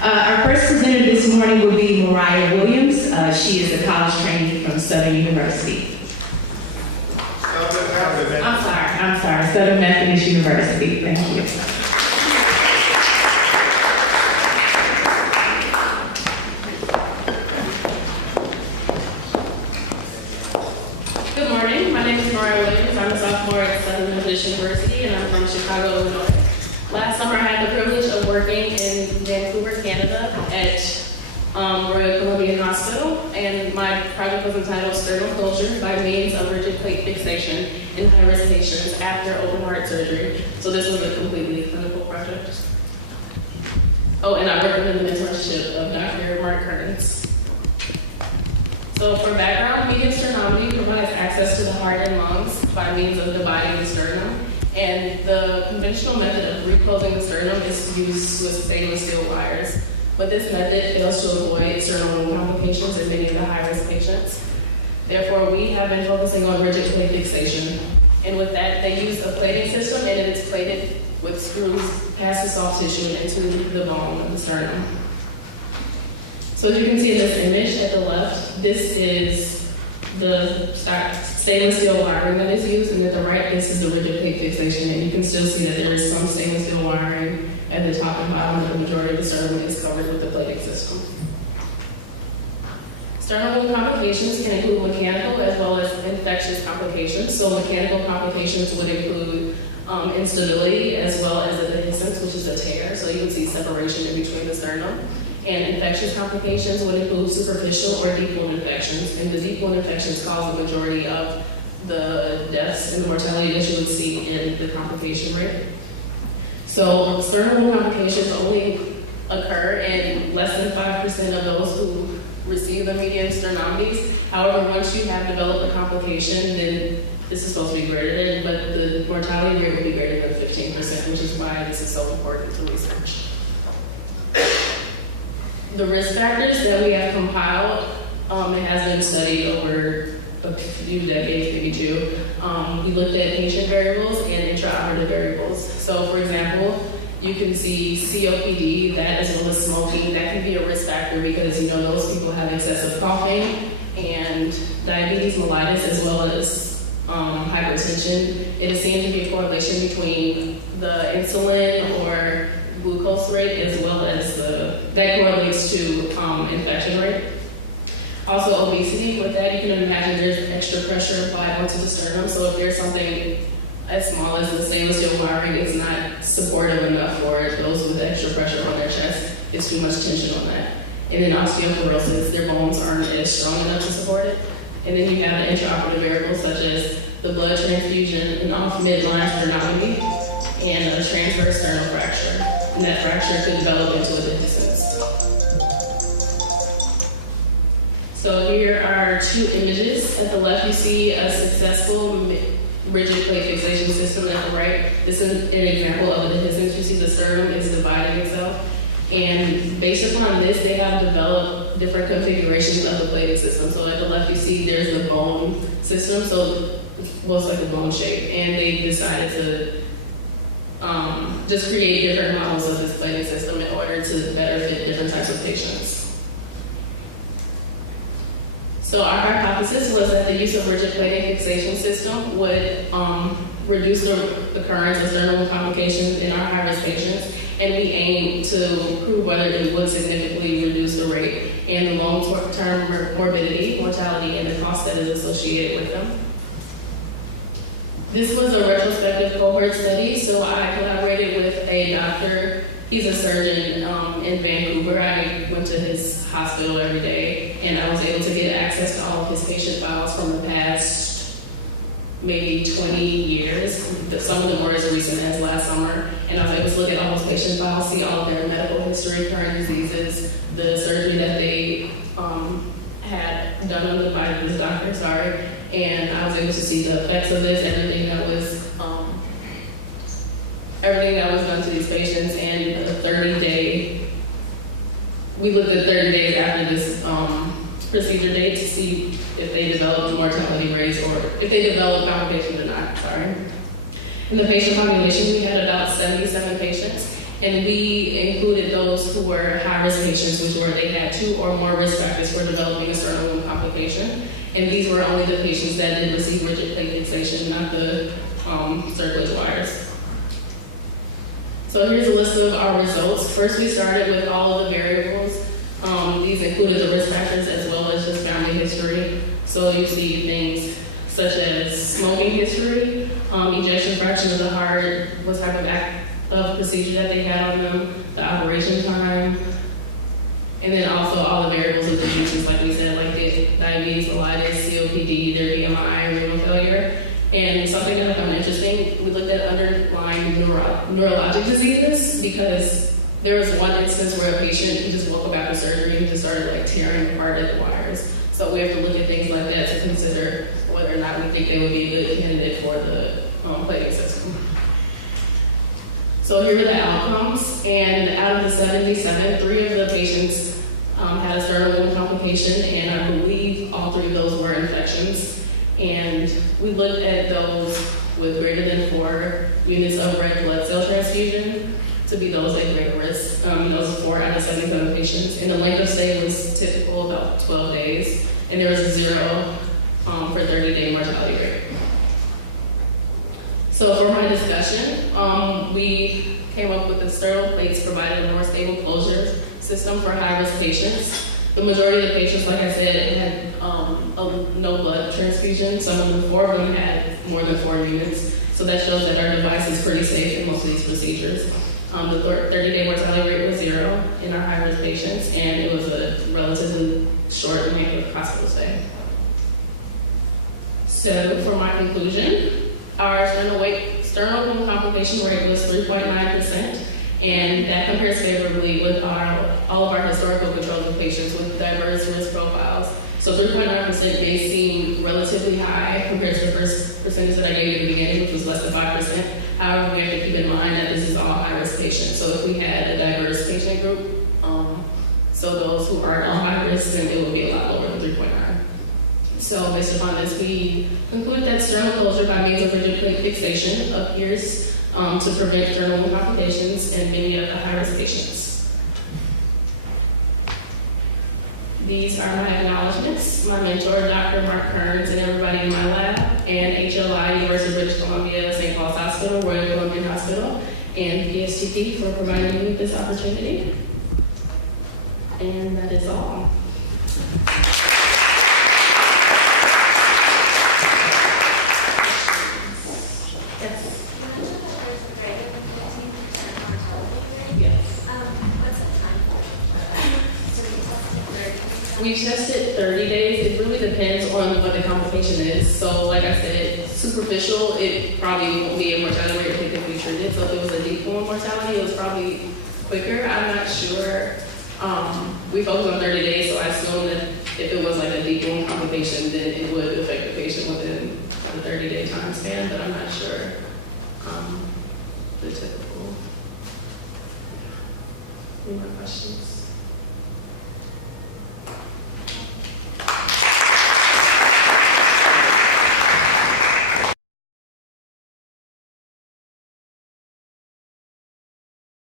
Our first presenter this morning will be MariahWilliams. She is a college trainee from Southern University. I'm sorry, Southern Methodist University. Thank you. Good morning. My name is MariahWilliams. I'm a sophomore at Southern Methodist University, and I'm from Chicago, Illinois. Last summer, I had the privilege of working in Vancouver, Canada at Royal Columbian Hospital, and my project was entitled Sternal Closure by Means of Rigid Plate Fixation in High-Risk Patients After Open Heart Surgery. So this was a completely clinical project. Oh, and I worked under the mentorship of Dr. Mark Kearns. So for background, median sternotomy provides access to the heart and lungs by means of dividing the sternum. And the conventional method of reclosing the sternum is to use with stainless steel wires. But this method fails to avoid sternal wound complications in many of the high-risk patients. Therefore, we have been focusing on rigid plate fixation. And with that, they use a plating system, and it is plated with screws past the soft tissue and into the bone of the sternum. So as you can see in this image at the left, this is the stainless steel wiring that is used, and at the right, this is the rigid plate fixation, and you can still see that there is some stainless steel wiring at the top and bottom, but the majority of the sternum is covered with the plating system. Sternal wound complications can include mechanical as well as infectious complications. So mechanical complications would include instability as well as a dehiscence, which is a tear, so you can see separation in between the sternum. And infectious complications would include superficial or deep wound infections. And the deep wound infections cause the majority of the deaths and the mortality that you would see in the complication rate. So sternal wound complications only occur in less than 5% of those who receive the median sternotomies. However, once you have developed a complication, then this is supposed to be greater than, but the mortality rate will be greater than 15%, which is why this is so important to research. The risk factors that we have compiled, it has been studied over a few decades, maybe two. We looked at patient variables and intraoperative variables. So for example, you can see COPD, that as well as smoking, that can be a risk factor because those people have excessive coughing, and diabetes mellitus as well as hypertension. It is seen to be a correlation between the insulin or glucose rate as well as that correlates to infection rate. Also obesity, with that you can imagine there's extra pressure applied onto the sternum, so if there's something as small as the stainless steel wiring is not supportive enough for those with extra pressure on their chest, it's too much tension on that. And then osteoporosis, their bones aren't as strong enough to support it. And then you have the intraoperative variables such as the blood transfusion, an off midline sternotomy, and a transverse sternal fracture. And that fracture could develop into a dehiscence. So here are two images. At the left, you see a successful rigid plate fixation system. At the right, this is an example of a dehiscence. You see the sternum is dividing itself. And based upon this, they have developed different configurations of the plating system. So at the left, you see there's the bone system. So it's like a bone shape. And they decided to just create different models of this plating system in order to better fit different types of patients. So our hypothesis was that the use of rigid plating fixation system would reduce the occurrence of sternal complications in our high-risk patients, and we aim to prove whether it would significantly reduce the rate and the long-term morbidity, mortality, and the cost that is associated with them. This was a retrospective cohort study, so I collaborated with a doctor. He's a surgeon in Vancouver. I went to his hospital every day, and I was able to get access to all of his patient files from the past maybe 20 years. Some of them were as recent as last summer, and I was able to look at all those patient files, see all of their medical history, current diseases, the surgery that they had done on the by this doctor, and I was able to see the effects of this, everything that was done to these patients, and a 30-day, we looked at 30 days after this procedure date to see if they developed mortality rates or if they developed complications or not, In the patient population, we had about 77 patients, And we included those who were high-risk patients, which were they had 2 or more risk factors for developing a sternal wound complication. And these were only the patients that did receive rigid plate fixation, not the circlage wires. So here's a list of our results. First, we started with all of the variables. These included the risk factors as well as just family history. So you see things such as smoking history, ejection fraction of the heart, what type of procedure that they had on them, the operation time, and then also all the variables of diseases, like we said, like diabetes, mellitus, COPD, their BMI, renal failure. And something that I found interesting, we looked at underlying neurologic diseases, because there was one instance where a patient, he just woke up after surgery and just started like tearing apart at the wires. So we have to look at things like that to consider whether or not we think they would be a good candidate for the plating system. So here are the outcomes, and out of the 77, 3 of the patients had a sternal wound complication, and I believe all 3 of those were infections. And we looked at those with greater than 4 units of red blood cell transfusion to be those at greater risk. Those 4 out of 77 patients. And the length of stay was typical, about 12 days. And there was a 0 for 30-day mortality rate. So for my discussion, we came up with the sternal plates provided a more stable closure system for high-risk patients. The majority of the patients, like I said, had no blood transfusion. Some of them, 4 of them had more than 4 units. So that shows that our device is pretty safe in most of these procedures. The 30-day mortality rate was 0 in our high-risk patients, and it was a relatively short length of hospital stay. So for my conclusion, our sternal wound complication rate was 3.9%. And that compares favorably with all of our historical controls of patients with diverse risk profiles. So 3.9% may seem relatively high compared to the first percentage that I gave you at the beginning, which was less than 5%. However, we have to keep in mind that this is all high-risk patients. So if we had a diverse patient group, so those who aren't all high risk, then it would be a lot lower than 3.9. So based upon this, we conclude that sternal closure by means of rigid plate fixation appears to prevent sternal wound complications in many of the high-risk patients. These are my acknowledgments. My mentor, Dr. Mark Kearns, and everybody in my lab, and HLI, University of British Columbia, St. Paul's Hospital, Royal Columbian Hospital, and PSTP for providing me with this opportunity. And that is all. We tested 30 days. It really depends on what the complication is. So like I said, superficial, it probably won't be a mortality rate if we treated. So if it was a deep wound mortality, it was probably quicker. I'm not sure. We focused on 30 days, so I assume that if it was like a deep wound complication, then it would affect the patient within the 30-day time span, but I'm not sure the typical. Any more questions?